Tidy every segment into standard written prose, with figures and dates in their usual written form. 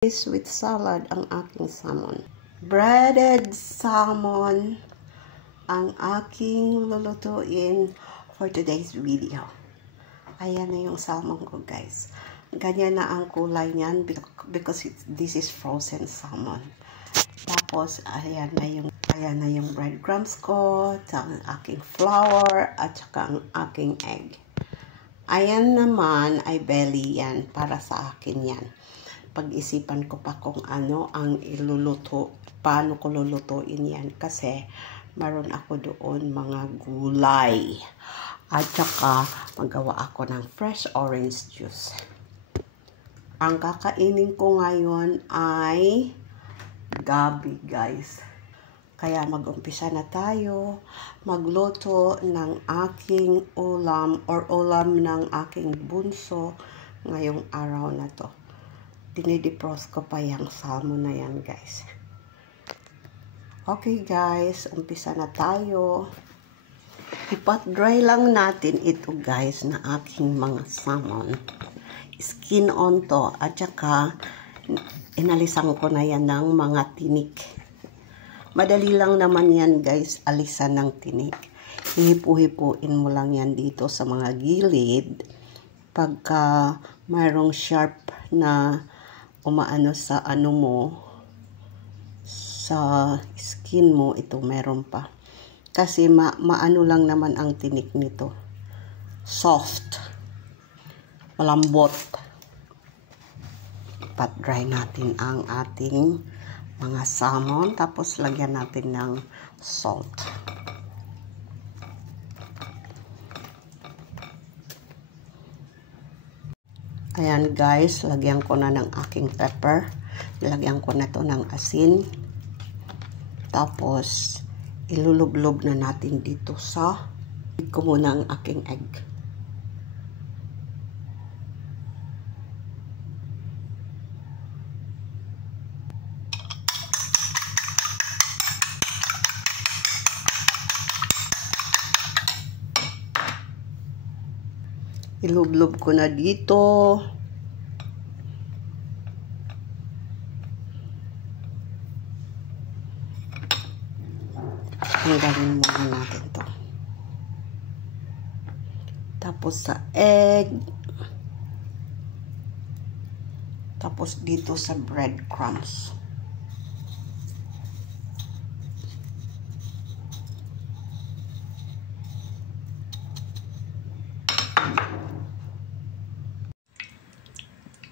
With salad ang aking salmon. Breaded salmon ang aking lulutuin for today's video. Ayan na yung salmon ko, guys. Ganyan na ang kulay niyan because this is frozen salmon. Tapos ayan na yung breadcrumbs ko, ang aking flour at saka ang aking egg. Ayan naman ay belly yan, para sa akin yan. Pag-isipan ko pa kung ano ang iluluto, paano ko lulutuin yan, kasi meron ako doon mga gulay at saka magawa ako ng fresh orange juice. Ang kakainin ko ngayon ay gabi, guys. Kaya mag-umpisa na tayo magluto ng aking ulam or ulam ng aking bunso ngayong araw na to. Dinidefrost ko pa yung salmon na yan, guys. Okay, guys. Umpisa na tayo. Ipat dry lang natin ito, guys, na aking mga salmon. Skin on to. At saka, inalisan ko na yan ng mga tinik. Madali lang naman yan, guys, alisan ng tinik. Hihipu-hipuin mo lang yan dito sa mga gilid. Pagka mayroong sharp na umaano sa ano mo, sa skin mo, ito meron pa. Kasi maano lang naman ang tinik nito. Soft. Malambot. Pat-dry natin ang ating mga salmon. Tapos lagyan natin ng salt. Ayan, guys, lagyan ko na ng aking pepper. Lagyan ko na to ng asin. Tapos, ilulublob na natin dito sa ko muna ang aking egg. Ilublob ko na dito. Tanggalin muna natin to. Tapos sa egg. Tapos dito sa breadcrumbs.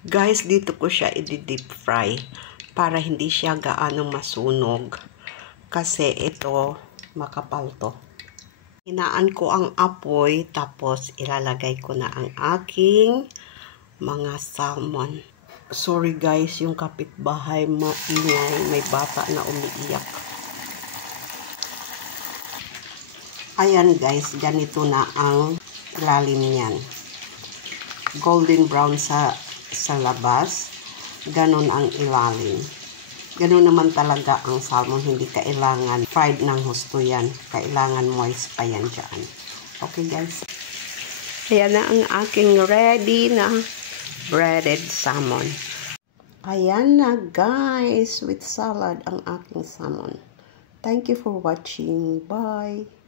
Guys, dito ko siya i-deep fry para hindi siya gaano masunog. Kasi ito, makapal to. Hinaan ko ang apoy, tapos ilalagay ko na ang aking mga salmon. Sorry, guys, yung kapitbahay maingay, may bata na umiiyak. Ayan, guys, ganito na ang ilalim niyan. Golden brown sa labas, ganon ang ilalim. Ganon naman talaga ang salmon, hindi kailangan fried ng husto yan. Kailangan moist pa yan dyan. Okay, guys. Ayan na ang aking ready na breaded salmon. Ayan na, guys, with salad ang aking salmon. Thank you for watching. Bye!